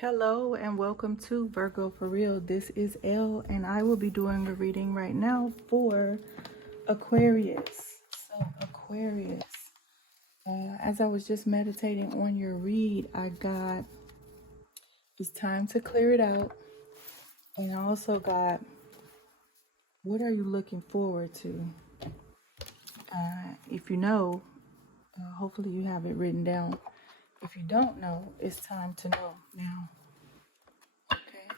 Hello and welcome to Virgo for Real. This is Elle and I will be doing a reading right now for Aquarius. So Aquarius, as I was just meditating on your read, I got it's time to clear it out, and I also got what are you looking forward to? If you know, hopefully you have it written down. If you don't know, it's time to know now. Okay.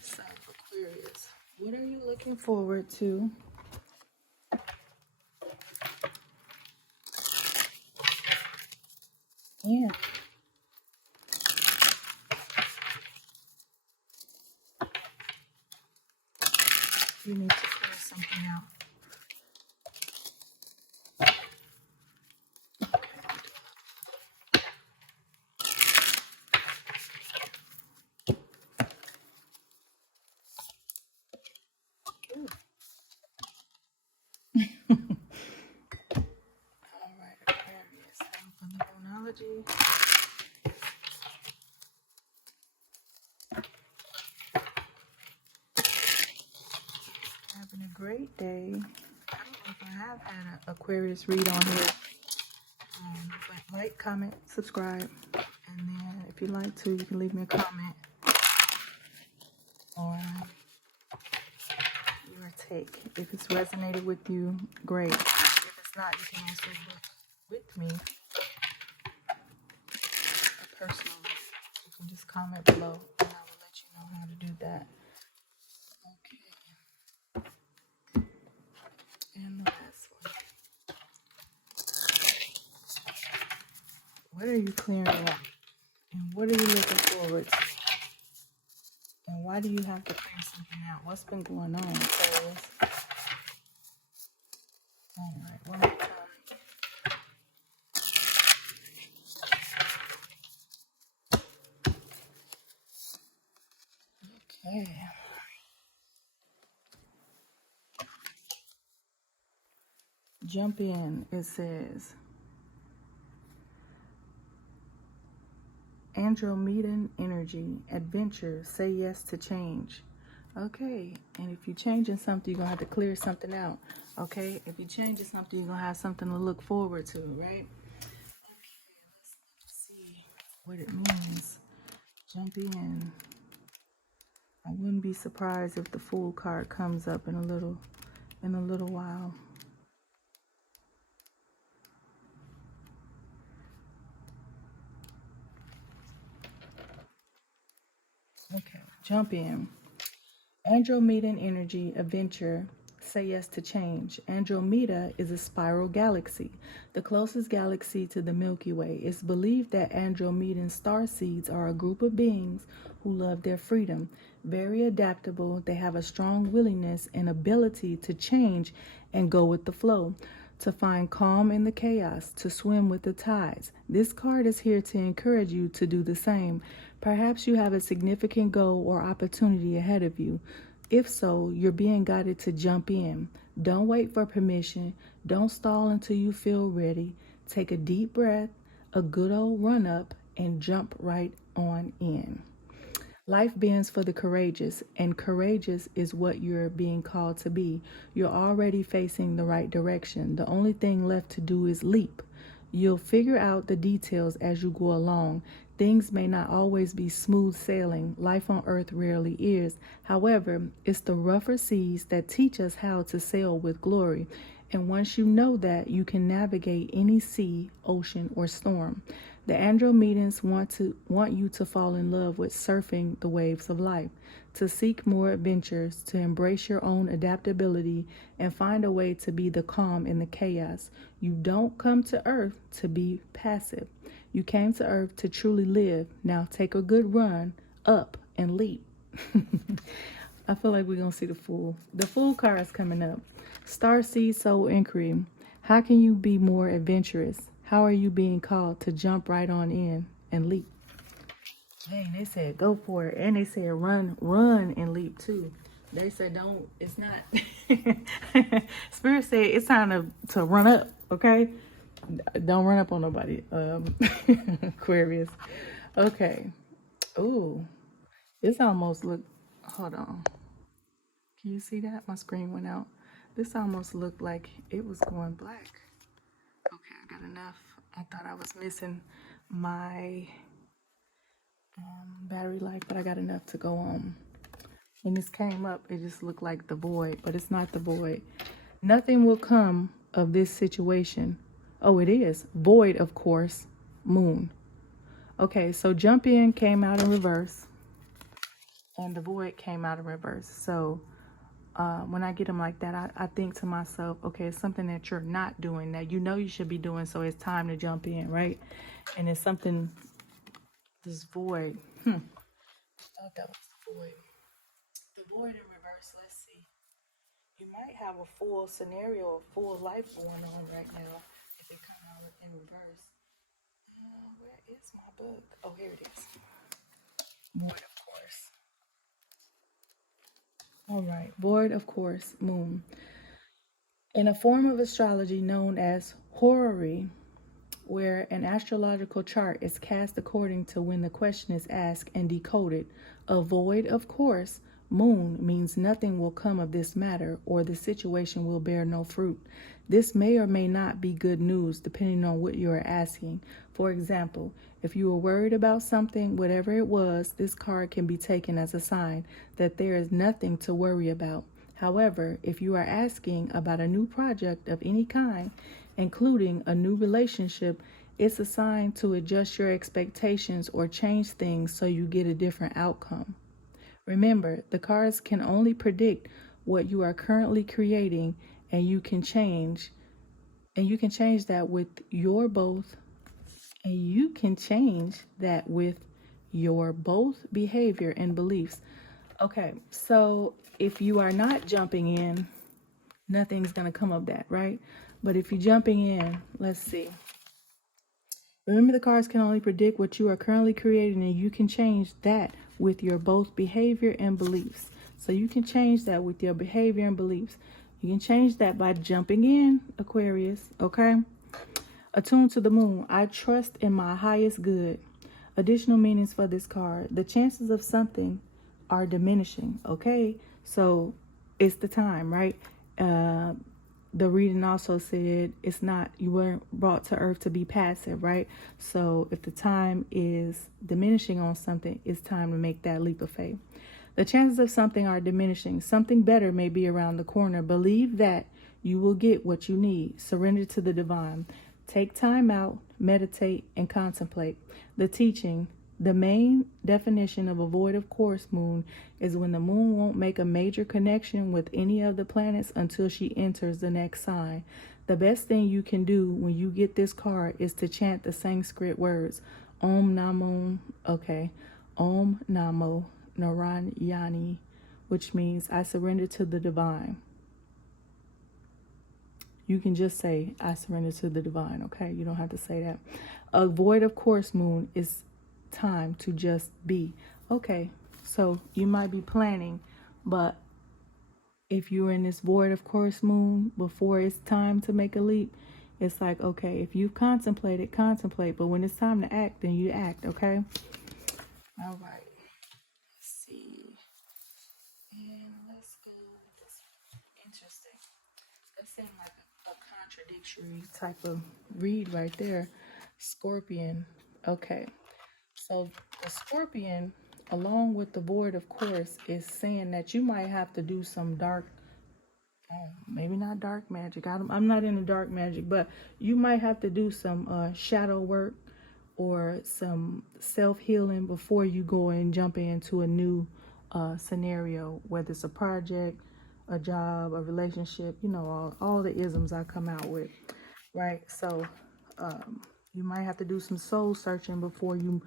So, Aquarius, what are you looking forward to? Yeah. You need to clear something out. All right, Aquarius. Time for the phonology. Having a great day. I don't know if I have had an Aquarius read on here. But like, comment, subscribe. And then if you like to, you can leave me a comment. Or your take. If it's resonated with you, great. If it's not, you can also book with me personally. You can just comment below and I will let you know how to do that. Okay. And the last one. What are you clearing out? And what are you looking forward to? And why do you have to clear something out? What's been going on, Aquarius? All right, one more time. Okay. Jump in, it says. Andromedan energy, adventure, say yes to change. Okay, and if you're changing something, you're going to have to clear something out. Okay, if you're changing something, you're going to have something to look forward to, right? Okay, let's see what it means. Jump in. I wouldn't be surprised if the Fool card comes up in a little while. Okay, jump in. Andromedan energy, adventure, say yes to change. Andromeda is a spiral galaxy, the closest galaxy to the Milky Way. It's believed that Andromedan star seeds are a group of beings who love their freedom. Very adaptable, they have a strong willingness and ability to change and go with the flow, to find calm in the chaos, to swim with the tides. This card is here to encourage you to do the same. Perhaps you have a significant goal or opportunity ahead of you. If so, you're being guided to jump in. Don't wait for permission. Don't stall until you feel ready. Take a deep breath, a good old run up, and jump right on in. Life bends for the courageous, and courageous is what you're being called to be. You're already facing the right direction. The only thing left to do is leap. You'll figure out the details as you go along. Things may not always be smooth sailing. Life on earth rarely is. However, it's the rougher seas that teach us how to sail with glory. And once you know that, you can navigate any sea, ocean, or storm. The Andromedans want you to fall in love with surfing the waves of life, to seek more adventures, to embrace your own adaptability, and find a way to be the calm in the chaos. You don't come to Earth to be passive. You came to Earth to truly live. Now take a good run up and leap. I feel like we're going to see the Fool. The Fool card is coming up. Starseed Soul Inquiry. How can you be more adventurous? How are you being called to jump right on in and leap? Dang, they said go for it. And they said run and leap too. They said don't, it's not. Spirit said it's time to run up, okay? Don't run up on nobody. Aquarius. Okay. Ooh, this almost look. Hold on. Can you see that? My screen went out. This almost looked like it was going black. Okay, I got enough. I thought I was missing my battery life, but I got enough to go on. When this came up, it just looked like the void, but it's not the void. Nothing will come of this situation. Oh, it is. Void, of course. Moon. Okay, so jump in came out in reverse, and the void came out in reverse. So when I get them like that, I think to myself, okay, it's something that you're not doing that you know you should be doing, so it's time to jump in, right? And it's something, this void. I thought that was the void. The void in reverse, let's see. You might have a full scenario, a full life going on right now if it comes out in reverse. Where is my book? Oh, here it is. Void, of course. All right, void, of course, moon. In a form of astrology known as horary, where an astrological chart is cast according to when the question is asked and decoded, a void, of course, moon means nothing will come of this matter, or the situation will bear no fruit. This may or may not be good news depending on what you are asking. For example, if you were worried about something, whatever it was, this card can be taken as a sign that there is nothing to worry about. However, if you are asking about a new project of any kind, including a new relationship, it's a sign to adjust your expectations or change things so you get a different outcome. Remember, the cards can only predict what you are currently creating, and you can change that with your both behavior and beliefs. Okay, so if you are not jumping in, nothing's going to come of that, right? But if you're jumping in, let's see. Remember, the cards can only predict what you are currently creating, and you can change that with your both behavior and beliefs. So you can change that with your behavior and beliefs. You can change that by jumping in, Aquarius, okay? Attuned to the moon. I trust in my highest good. Additional meanings for this card. The chances of something are diminishing, okay? So it's the time, right? The reading also said it's not, you weren't brought to earth to be passive, right? So if the time is diminishing on something, it's time to make that leap of faith. The chances of something are diminishing. Something better may be around the corner. Believe that you will get what you need. Surrender to the divine. Take time out, meditate, and contemplate. The teaching. The main definition of a void of course moon is when the moon won't make a major connection with any of the planets until she enters the next sign. The best thing you can do when you get this card is to chant the Sanskrit words Om Namo Narayani, which means I surrender to the divine. You can just say I surrender to the divine, okay? You don't have to say that. A void of course moon is time to just be. Okay, so you might be planning, but if you're in this void of course moon before it's time to make a leap, it's like, okay, if you've contemplated, contemplate, but when it's time to act, then you act, okay? All right, let's see, and let's go with this. Interesting. That seemed like a contradictory type of read right there. Scorpion. Okay, so the Scorpion, along with the void, of course, is saying that you might have to do some dark, maybe not dark magic. I'm not into dark magic, but you might have to do some shadow work or some self-healing before you go and jump into a new scenario, whether it's a project, a job, a relationship, you know, all the isms I come out with, right? So you might have to do some soul searching before you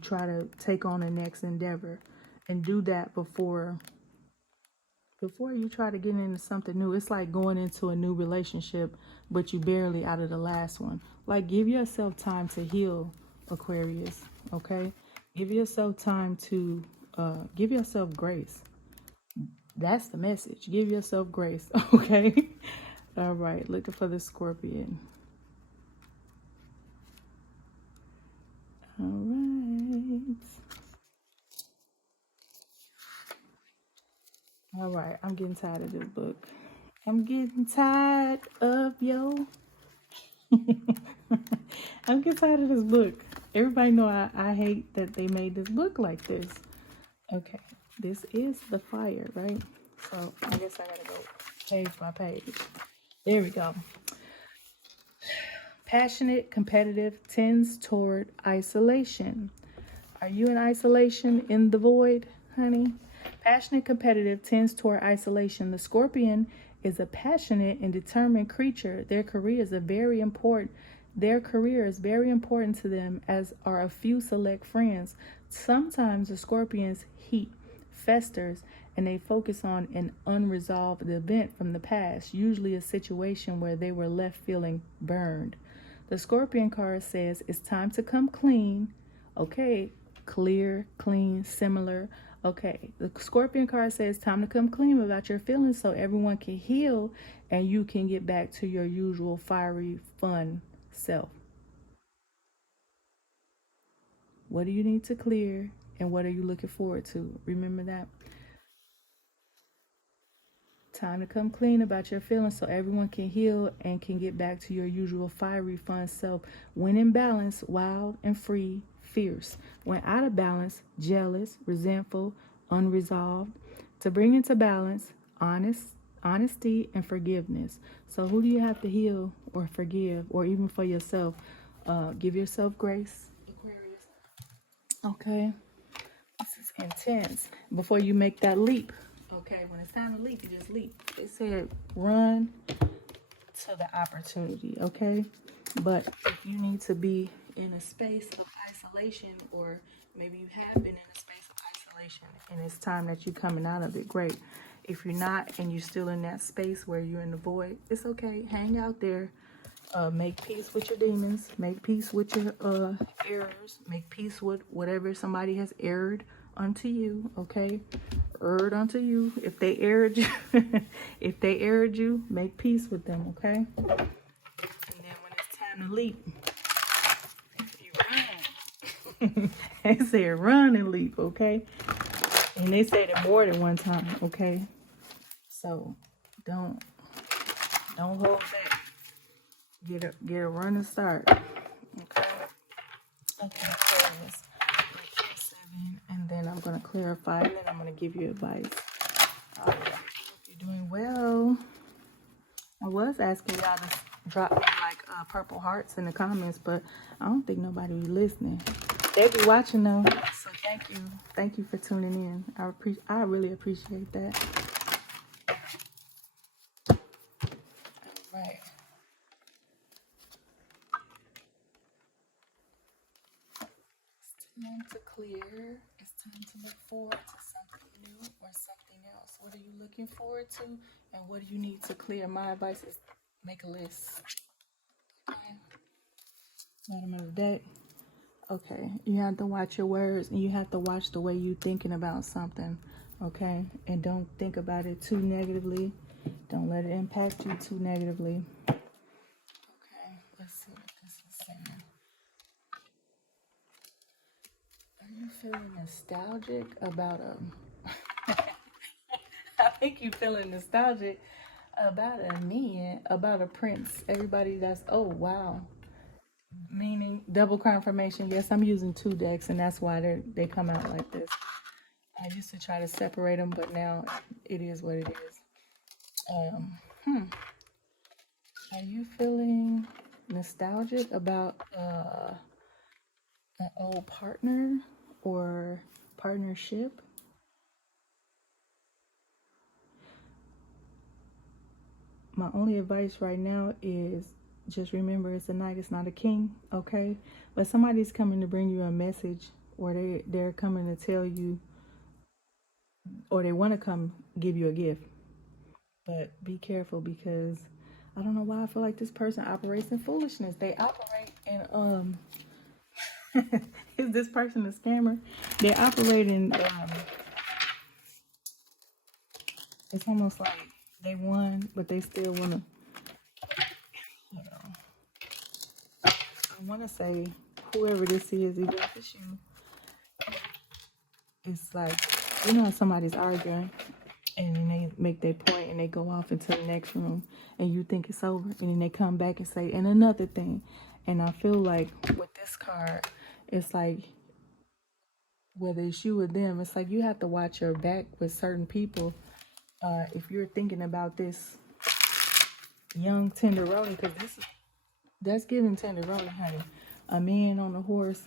try to take on the next endeavor, and do that before you try to get into something new. It's like going into a new relationship, but you barely out of the last one. Like, give yourself time to heal, Aquarius, okay? Give yourself time to, give yourself grace. That's the message. Give yourself grace, okay? All right, looking for the Scorpion. right, I'm getting tired of this book. I'm getting tired of yo. I'm getting tired of this book. Everybody know I hate that they made this book like this. Okay, this is the fire, right? So I guess I gotta go page by page. There we go. Passionate, competitive, tends toward isolation. Are you in isolation in the void, honey? Passionate, competitive, tends toward isolation. The scorpion is a passionate and determined creature. Their career is very important to them, as are a few select friends. Sometimes the scorpion's heat festers and they focus on an unresolved event from the past, usually a situation where they were left feeling burned. The scorpion card says it's time to come clean. Okay, clear, clean, similar. Okay, the scorpion card says time to come clean about your feelings so everyone can heal and you can get back to your usual fiery, fun self. What do you need to clear and what are you looking forward to? Remember that. Time to come clean about your feelings so everyone can heal and can get back to your usual fiery, fun self. When in balance, wild and free, fierce. When out of balance, jealous, resentful, unresolved. To bring into balance, honesty, and forgiveness. So who do you have to heal or forgive, or even for yourself? Give yourself grace, Aquarius. Okay, this is intense. Before you make that leap. Okay, when it's time to leap, you just leap. It said run to the opportunity, okay? But if you need to be in a space of isolation, or maybe you have been in a space of isolation and it's time that you're coming out of it, great. If you're not and you're still in that space where you're in the void, it's okay. Hang out there. Make peace with your demons. Make peace with your errors. Make peace with whatever somebody has erred unto you, okay? Erred unto you. If they erred you, if they erred you, make peace with them, okay? And then when it's time to leap, you run. They said run and leap, okay? And they said it more than one time, okay? So don't hold back. Get a running start. Okay. Okay, Aquarius. And then I'm going to clarify, and then I'm going to give you advice. I hope you're doing well. I was asking y'all to drop me like purple hearts in the comments, but I don't think nobody be listening. They be watching though, so thank you. Thank you for tuning in. I really appreciate that. All right. Time to clear. It's time to look forward to something new or something else. What are you looking forward to, and what do you need to clear? My advice is make a list. Okay. Bottom of the deck. Okay. You have to watch your words, and you have to watch the way you're thinking about something. Okay. And don't think about it too negatively. Don't let it impact you too negatively. Okay. Let's see what this is saying. Are you feeling nostalgic about I think you feeling nostalgic about a man, about a prince. Everybody that's, oh wow. Meaning double confirmation. Yes, I'm using 2 decks, and that's why they come out like this. I used to try to separate them, but now it is what it is. Are you feeling nostalgic about an old partner or partnership? My only advice right now is just remember it's a knight, it's not a king, okay? But somebody's coming to bring you a message, or they're coming to tell you, or they want to come give you a gift. But be careful, because I don't know why I feel like this person operates in foolishness. They operate in is this person a scammer? They operate in it's almost like they won, but they still want to, you know. I want to say whoever this is, even if it's you, it's like, you know, somebody's arguing and then they make their point and they go off into the next room and you think it's over, and then they come back and say, and another thing. And I feel like with this card, it's like, whether it's you or them, it's like you have to watch your back with certain people. If you're thinking about this young tenderoni, because that's giving tenderoni, honey. A man on a horse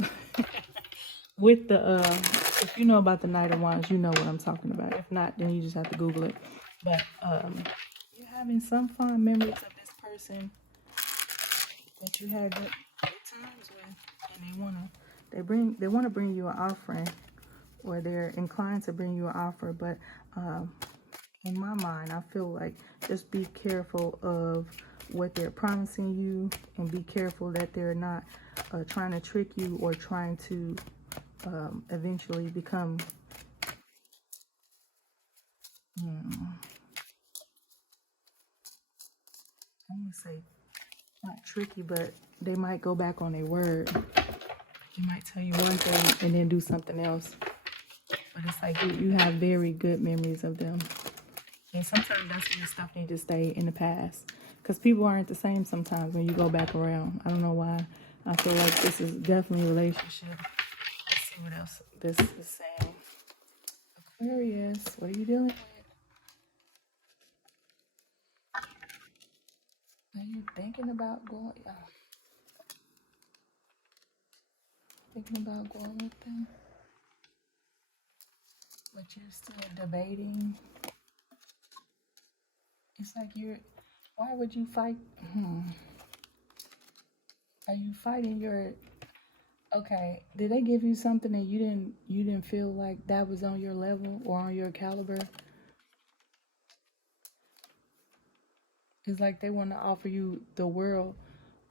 with the if you know about the Knight of Wands, you know what I'm talking about. If not, then you just have to Google it. But you're having some fond memories of this person that you had good times with, and they wanna bring you an offering, or they're inclined to bring you an offer. But in my mind, I feel like just be careful of what they're promising you, and be careful that they're not trying to trick you or trying to eventually become I'm gonna say not tricky, but they might go back on their word. They might tell you one thing and then do something else. But it's like you have very good memories of them. And sometimes that's when stuff needs to stay in the past. Because people aren't the same sometimes when you go back around. I don't know why. I feel like this is definitely a relationship. Let's see what else this is saying. Aquarius, what are you dealing with? Are you thinking about going? Thinking about going with them? But you're still debating. It's like why would you fight? Are you fighting your, okay, did they give you something that you didn't feel like that was on your level or on your caliber? It's like they want to offer you the world,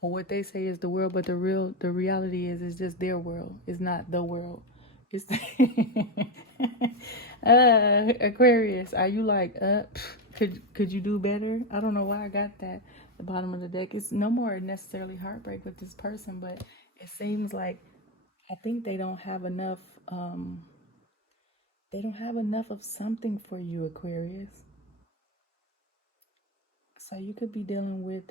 or what they say is the world, but the reality is it's just their world. It's not the world. It's Aquarius, are you like could you do better? I don't know why I got that. The bottom of the deck. It's no more necessarily heartbreak with this person, but it seems like I think they don't have enough of something for you, Aquarius. So you could be dealing with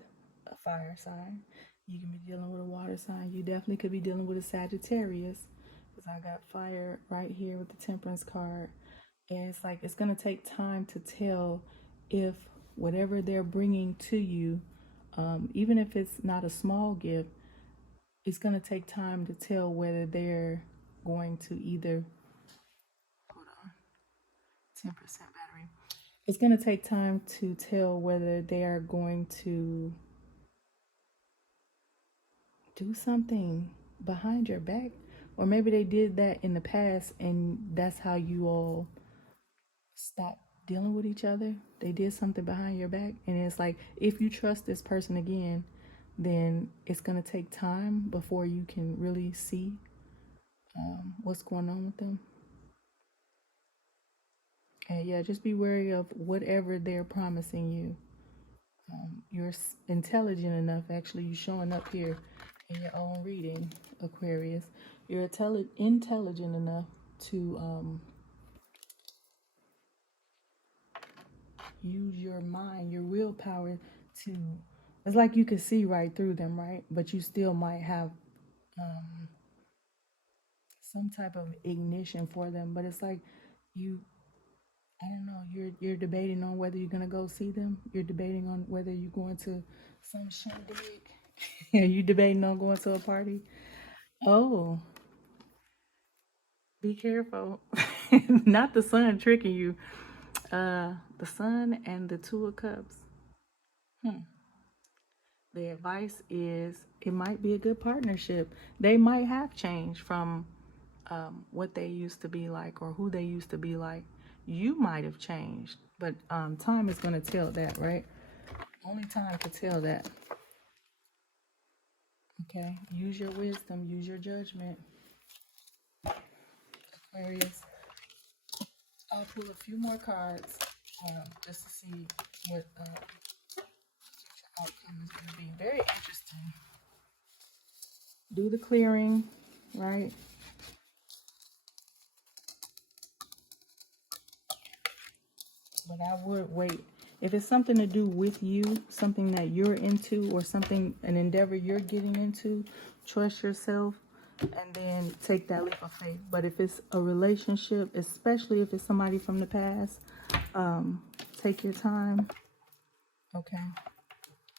a fire sign. You can be dealing with a water sign. You definitely could be dealing with a Sagittarius, because I got fire right here with the Temperance card. And it's like it's going to take time to tell if whatever they're bringing to you, even if it's not a small gift, it's going to take time to tell whether they're going to either, hold on, 10% battery. It's going to take time to tell whether they are going to do something behind your back, or maybe they did that in the past and that's how you all stopped dealing with each other. They did something behind your back, and it's like if you trust this person again, then it's going to take time before you can really see what's going on with them. And yeah, just be wary of whatever they're promising you. You're intelligent enough, actually, you're showing up here in your own reading, Aquarius. You're intelligent enough to use your mind, your willpower to, it's like you can see right through them, right? But you still might have some type of ignition for them. But it's like I don't know, you're debating on whether you're gonna go see them. You're debating on whether you're going to some shindig. Are you debating on going to a party? Oh, be careful. Not the sun tricking you. The sun and the Two of Cups. The advice is it might be a good partnership. They might have changed from what they used to be like or who they used to be like. You might have changed, but time is going to tell that, right? Only time can tell that. Okay, use your wisdom, use your judgment. Aquarius, I'll pull a few more cards just to see what your outcome is going to be. Very interesting. Do the clearing, right? But I would wait. If it's something to do with you, something that you're into, or something, an endeavor you're getting into, trust yourself and then take that leap of faith. But if it's a relationship, especially if it's somebody from the past, take your time. Okay.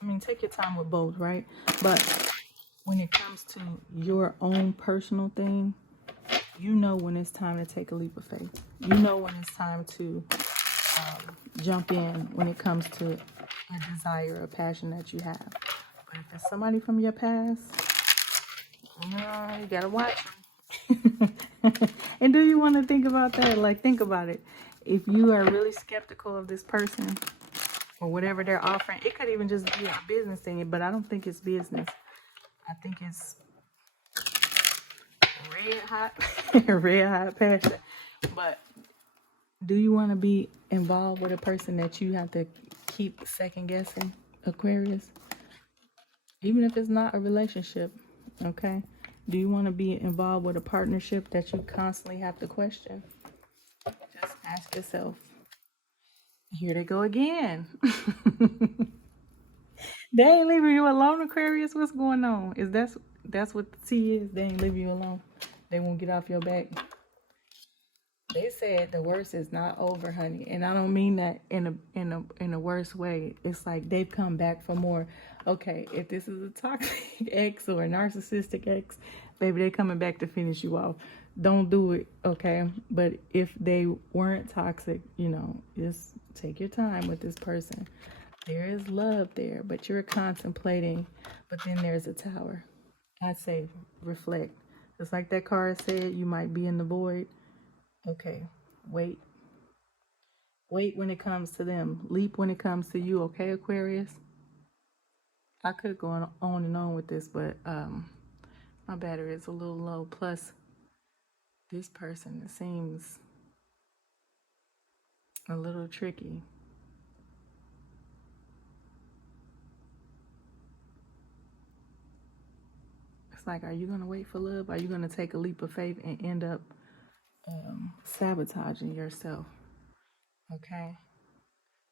I mean, take your time with both, right? But when it comes to your own personal thing, you know when it's time to take a leap of faith. You know when it's time to jump in when it comes to a desire or passion that you have. But if it's somebody from your past, you gotta watch them. And do you want to think about that? Like, think about it. If you are really skeptical of this person or whatever they're offering, it could even just be a business thing, but I don't think it's business. I think it's red hot, red hot passion. But do you want to be involved with a person that you have to keep second guessing, Aquarius? Even if it's not a relationship, okay? Do you want to be involved with a partnership that you constantly have to question? Just ask yourself. Here they go again. They ain't leaving you alone, Aquarius. What's going on? That's what the T is? They ain't leaving you alone. They won't get off your back. They said the worst is not over, honey, and I don't mean that in a worse way. It's like they've come back for more. Okay, if this is a toxic ex or a narcissistic ex, baby, they coming back to finish you off. Don't do it, okay? But if they weren't toxic, just take your time with this person. There is love there, but you're contemplating. But then there's a tower. I say reflect. Just like that card said, you might be in the void. Okay, wait. Wait when it comes to them. Leap when it comes to you, okay, Aquarius? I could go on and on with this, but my battery is a little low. Plus, this person seems a little tricky. It's like, are you going to wait for love? Are you going to take a leap of faith and end up sabotaging yourself? Okay?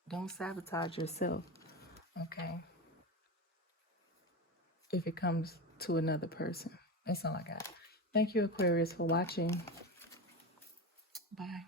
Don't sabotage yourself, okay? If it comes to another person. That's all I got. Thank you, Aquarius, for watching. Bye.